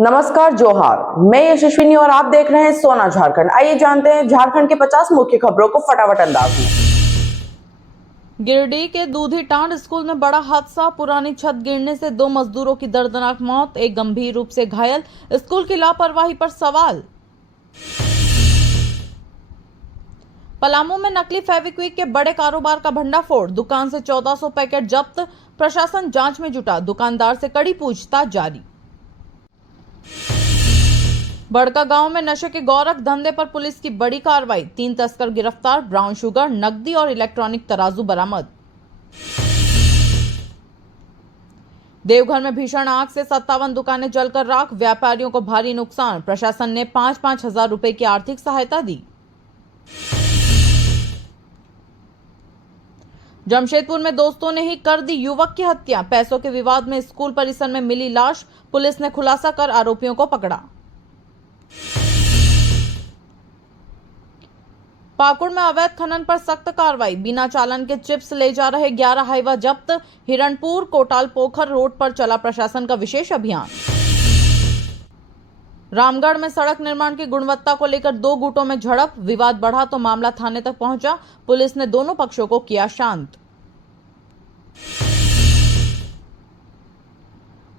नमस्कार, जोहार। मैं यशस्विनी और आप देख रहे हैं सोना झारखंड। आइए जानते हैं झारखंड की 50 मुख्य खबरों को फटाफट अंदाज में। गिरिडीह के दूधीटांड स्कूल में बड़ा हादसा। पुरानी छत गिरने से 2 मजदूरों की दर्दनाक मौत, एक गंभीर रूप से घायल। स्कूल की लापरवाही पर सवाल। पलामू में नकली फेविक्विक के बड़े कारोबार का भंडाफोड़, दुकान से 1400 पैकेट जब्त। प्रशासन जांच में जुटा, दुकानदार से कड़ी पूछताछ जारी। बड़का गांव में नशे के गौरख धंधे पर पुलिस की बड़ी कार्रवाई, 3 तस्कर गिरफ्तार, ब्राउन शुगर, नकदी और इलेक्ट्रॉनिक तराजू बरामद। देवघर में भीषण आग से 57 दुकानें जलकर राख, व्यापारियों को भारी नुकसान। प्रशासन ने 5-5 हजार रुपए की आर्थिक सहायता दी। जमशेदपुर में दोस्तों ने ही कर दी युवक की हत्या, पैसों के विवाद में स्कूल परिसर में मिली लाश, पुलिस ने खुलासा कर आरोपियों को पकड़ा। पाकुड़ में अवैध खनन पर सख्त कार्रवाई, बिना चालान के चिप्स ले जा रहे 11 हाईवा जब्त। हिरणपुर कोटाल पोखर रोड पर चला प्रशासन का विशेष अभियान। रामगढ़ में सड़क निर्माण की गुणवत्ता को लेकर 2 गुटों में झड़प, विवाद बढ़ा तो मामला थाने तक पहुंचा, पुलिस ने दोनों पक्षों को किया शांत।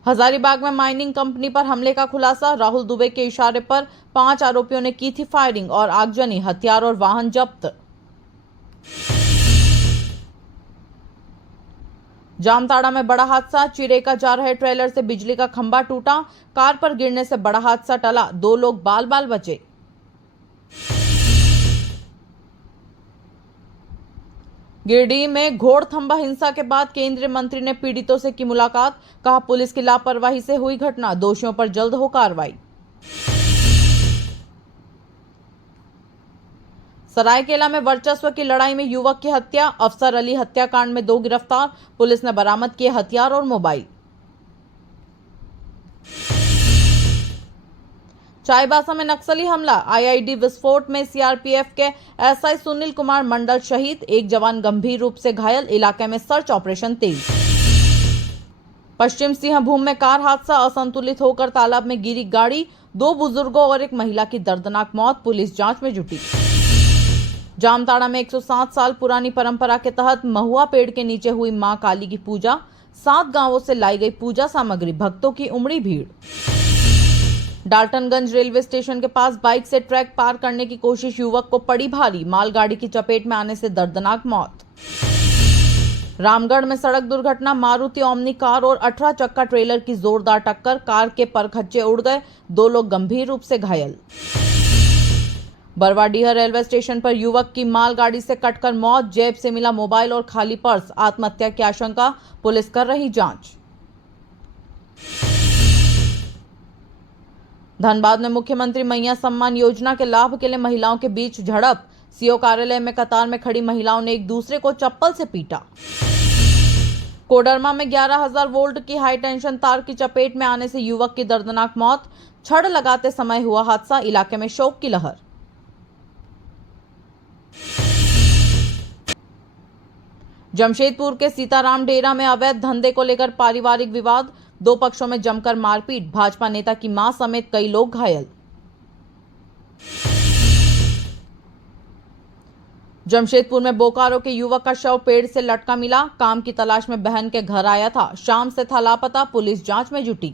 हजारीबाग में माइनिंग कंपनी पर हमले का खुलासा, राहुल दुबे के इशारे पर 5 आरोपियों ने की थी फायरिंग और आगजनी, हथियार और वाहन जब्त। जामताड़ा में बड़ा हादसा, चिरेका जा रहे ट्रेलर से बिजली का खंभा टूटा, कार पर गिरने से बड़ा हादसा टला, 2 लोग बाल बाल बचे। गिरिडीह में घोड़थंबा हिंसा के बाद केंद्रीय मंत्री ने पीड़ितों से की मुलाकात, कहा पुलिस की लापरवाही से हुई घटना, दोषियों पर जल्द हो कार्रवाई। सरायकेला में वर्चस्व की लड़ाई में युवक की हत्या, अफसर अली हत्याकांड में 2 गिरफ्तार, पुलिस ने बरामद किए हथियार और मोबाइल। चाईबासा में नक्सली हमला, आईईडी विस्फोट में सीआरपीएफ के एसआई सुनील कुमार मंडल शहीद, 1 जवान गंभीर रूप से घायल, इलाके में सर्च ऑपरेशन तेज। पश्चिम सिंहभूम में कार हादसा, असंतुलित होकर तालाब में गिरी गाड़ी, 2 बुजुर्गों और एक महिला की दर्दनाक मौत, पुलिस जांच में जुटी। जामताड़ा में 107 साल पुरानी परंपरा के तहत महुआ पेड़ के नीचे हुई मां काली की पूजा, 7 गांवों से लाई गई पूजा सामग्री, भक्तों की उमड़ी भीड़। डाल्टनगंज रेलवे स्टेशन के पास बाइक से ट्रैक पार करने की कोशिश, युवक को पड़ी भारी, मालगाड़ी की चपेट में आने से दर्दनाक मौत। रामगढ़ में सड़क दुर्घटना, मारुति ओमनी कार और 18 चक्का ट्रेलर की जोरदार टक्कर, कार के परखच्चे उड़ गए, 2 लोग गंभीर रूप से घायल। बरवाडीह रेलवे स्टेशन पर युवक की मालगाड़ी से कटकर मौत, जेब से मिला मोबाइल और खाली पर्स, आत्महत्या की आशंका, पुलिस कर रही जांच। धनबाद में मुख्यमंत्री मैया सम्मान योजना के लाभ के लिए महिलाओं के बीच झड़प, सीओ कार्यालय में कतार में खड़ी महिलाओं ने एक दूसरे को चप्पल से पीटा। कोडरमा में 11,000 वोल्ट की हाई टेंशन तार की चपेट में आने से युवक की दर्दनाक मौत, छड़ लगाते समय हुआ हादसा, इलाके में शोक की लहर। जमशेदपुर के सीताराम डेरा में अवैध धंधे को लेकर पारिवारिक विवाद, 2 पक्षों में जमकर मारपीट, भाजपा नेता की मां समेत कई लोग घायल। जमशेदपुर में बोकारो के युवक का शव पेड़ से लटका मिला, काम की तलाश में बहन के घर आया था, शाम से था लापता, पुलिस जांच में जुटी।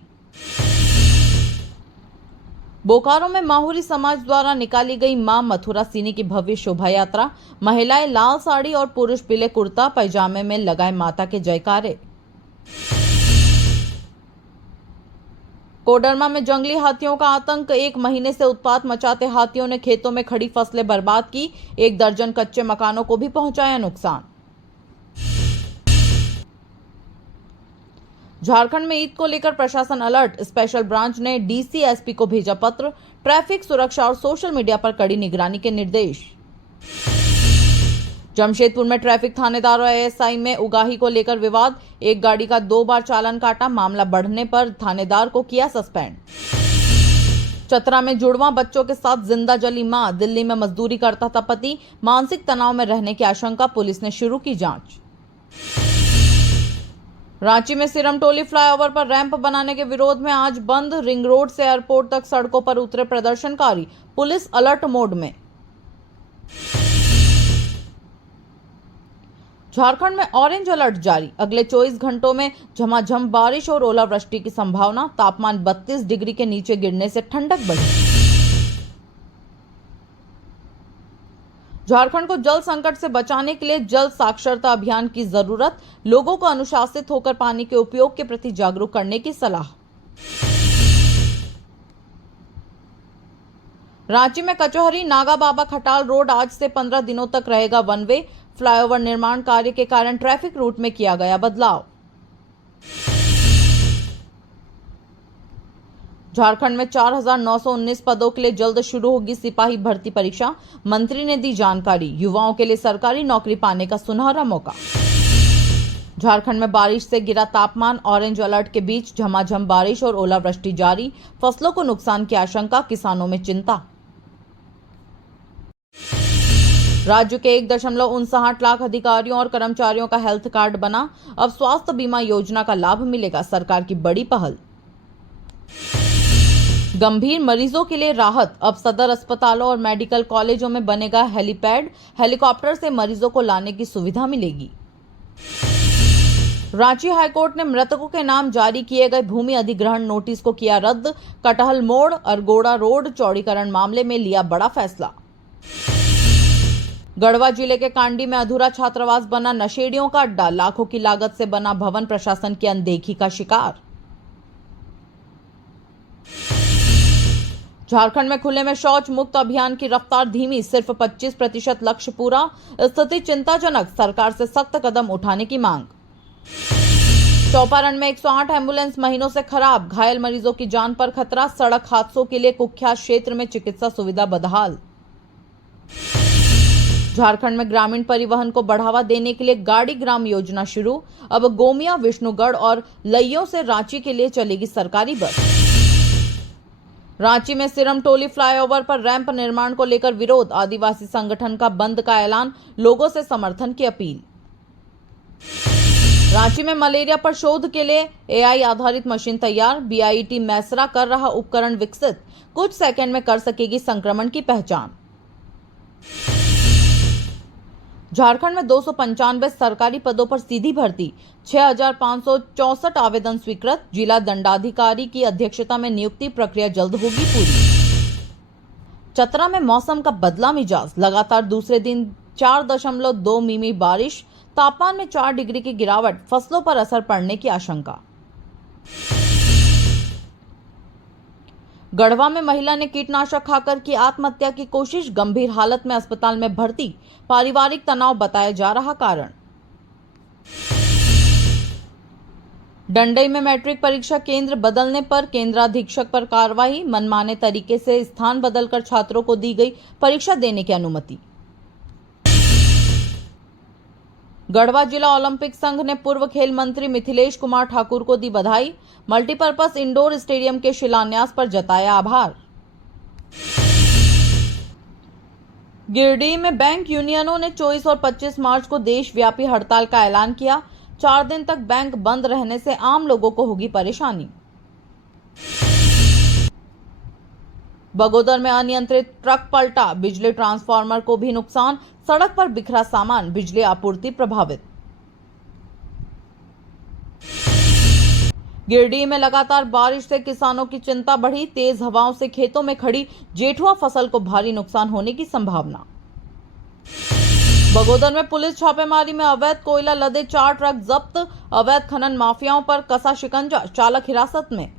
बोकारो में माहुरी समाज द्वारा निकाली गई मां मथुरा सीनी की भव्य शोभा यात्रा, महिलाएं लाल साड़ी और पुरुष पीले कुर्ता पैजामे में लगाए माता के जयकारे। कोडरमा में जंगली हाथियों का आतंक, 1 महीने से उत्पात मचाते हाथियों ने खेतों में खड़ी फसलें बर्बाद की, 1 दर्जन कच्चे मकानों को भी पहुंचाया नुकसान। झारखंड में ईद को लेकर प्रशासन अलर्ट, स्पेशल ब्रांच ने डीसी एसपी को भेजा पत्र, ट्रैफिक सुरक्षा और सोशल मीडिया पर कड़ी निगरानी के निर्देश। जमशेदपुर में ट्रैफिक थानेदार और एएसआई में उगाही को लेकर विवाद, एक गाड़ी का 2 बार चालान काटा, मामला बढ़ने पर थानेदार को किया सस्पेंड। चतरा में जुड़वा बच्चों के साथ जिंदा जली मां, दिल्ली में मजदूरी करता था पति, मानसिक तनाव में रहने की आशंका, पुलिस ने शुरू की जांच। रांची में सिरमटोली फ्लाईओवर पर रैंप बनाने के विरोध में आज बंद। रिंग रोड से एयरपोर्ट तक सड़कों पर उतरे प्रदर्शनकारी, पुलिस अलर्ट मोड में। झारखंड में ऑरेंज अलर्ट जारी, अगले 24 घंटों में झमाझम बारिश और ओलावृष्टि की संभावना। तापमान 32 डिग्री के नीचे गिरने से ठंडक बढ़ी। झारखंड को जल संकट से बचाने के लिए जल साक्षरता अभियान की जरूरत, लोगों को अनुशासित होकर पानी के उपयोग के प्रति जागरूक करने की सलाह। रांची में कचहरी नागा बाबा खटाल रोड आज से 15 दिनों तक रहेगा वन वे। फ्लाईओवर निर्माण कार्य के कारण ट्रैफिक रूट में किया गया बदलाव। झारखंड में 4,919 पदों के लिए जल्द शुरू होगी सिपाही भर्ती परीक्षा, मंत्री ने दी जानकारी। युवाओं के लिए सरकारी नौकरी पाने का सुनहरा मौका। झारखंड में बारिश से गिरा तापमान, ऑरेंज अलर्ट के बीच झमाझम बारिश और ओलावृष्टि जारी। फसलों को नुकसान की आशंका, किसानों में चिंता। राज्य के 1.59 लाख अधिकारियों और कर्मचारियों का हेल्थ कार्ड बना। अब स्वास्थ्य बीमा योजना का लाभ मिलेगा, सरकार की बड़ी पहल। गंभीर मरीजों के लिए राहत, अब सदर अस्पतालों और मेडिकल कॉलेजों में बनेगा हेलीपैड। हेलीकॉप्टर से मरीजों को लाने की सुविधा मिलेगी। रांची हाईकोर्ट ने मृतकों के नाम जारी किए गए भूमि अधिग्रहण नोटिस को किया रद्द। कटहल मोड़ अरगोड़ा रोड चौड़ीकरण मामले में लिया बड़ा फैसला। गढ़वा जिले के कांडी में अधूरा छात्रावास बना नशेड़ियों का अड्डा, लाखों की लागत से बना भवन प्रशासन की अनदेखी का शिकार। झारखंड में खुले में शौच मुक्त अभियान की रफ्तार धीमी, सिर्फ 25% लक्ष्य पूरा। स्थिति चिंताजनक, सरकार से सख्त कदम उठाने की मांग। चौपारण में 108 एम्बुलेंस महीनों से खराब, घायल मरीजों की जान पर खतरा। सड़क हादसों के लिए कुख्यात क्षेत्र में चिकित्सा सुविधा बदहाल। झारखंड में ग्रामीण परिवहन को बढ़ावा देने के लिए गाड़ी ग्राम योजना शुरू। अब गोमिया, विष्णुगढ़ और लइयों से रांची के लिए चलेगी सरकारी बस। रांची में सिरमटोली फ्लाईओवर पर रैंप निर्माण को लेकर विरोध, आदिवासी संगठन का बंद का ऐलान, लोगों से समर्थन की अपील। रांची में मलेरिया पर शोध के लिए एआई आधारित मशीन तैयार, बीआईटी मैसरा कर रहा उपकरण विकसित, कुछ सेकंड में कर सकेगी संक्रमण की पहचान। झारखंड में 295 सरकारी पदों पर सीधी भर्ती, 6,564 आवेदन स्वीकृत। जिला दंडाधिकारी की अध्यक्षता में नियुक्ति प्रक्रिया जल्द होगी पूरी। चतरा में मौसम का बदला मिजाज, लगातार दूसरे दिन 4.2 मिमी बारिश, तापमान में 4 डिग्री की गिरावट, फसलों पर असर पड़ने की आशंका। गढ़वा में महिला ने कीटनाशक खाकर की आत्महत्या की कोशिश, गंभीर हालत में अस्पताल में भर्ती। पारिवारिक तनाव बताया जा रहा कारण। डंडई में मैट्रिक परीक्षा केंद्र बदलने पर केंद्राधीक्षक पर कार्रवाई, मनमाने तरीके से स्थान बदलकर छात्रों को दी गई परीक्षा देने की अनुमति। गढ़वा जिला ओलंपिक संघ ने पूर्व खेल मंत्री मिथिलेश कुमार ठाकुर को दी बधाई, मल्टीपर्पज इंडोर स्टेडियम के शिलान्यास पर जताया आभार। गिरिडीह में बैंक यूनियनों ने 24 और 25 मार्च को देशव्यापी हड़ताल का ऐलान किया। 4 दिन तक बैंक बंद रहने से आम लोगों को होगी परेशानी। बगोदर में अनियंत्रित ट्रक पलटा, बिजली ट्रांसफार्मर को भी नुकसान, सड़क पर बिखरा सामान, बिजली आपूर्ति प्रभावित। गिरिडीह में लगातार बारिश से किसानों की चिंता बढ़ी, तेज हवाओं से खेतों में खड़ी जेठुआ फसल को भारी नुकसान होने की संभावना। बगोदर में पुलिस छापेमारी में अवैध कोयला लदे 4 ट्रक जब्त, अवैध खनन माफियाओं पर कसा शिकंजा, चालक हिरासत में।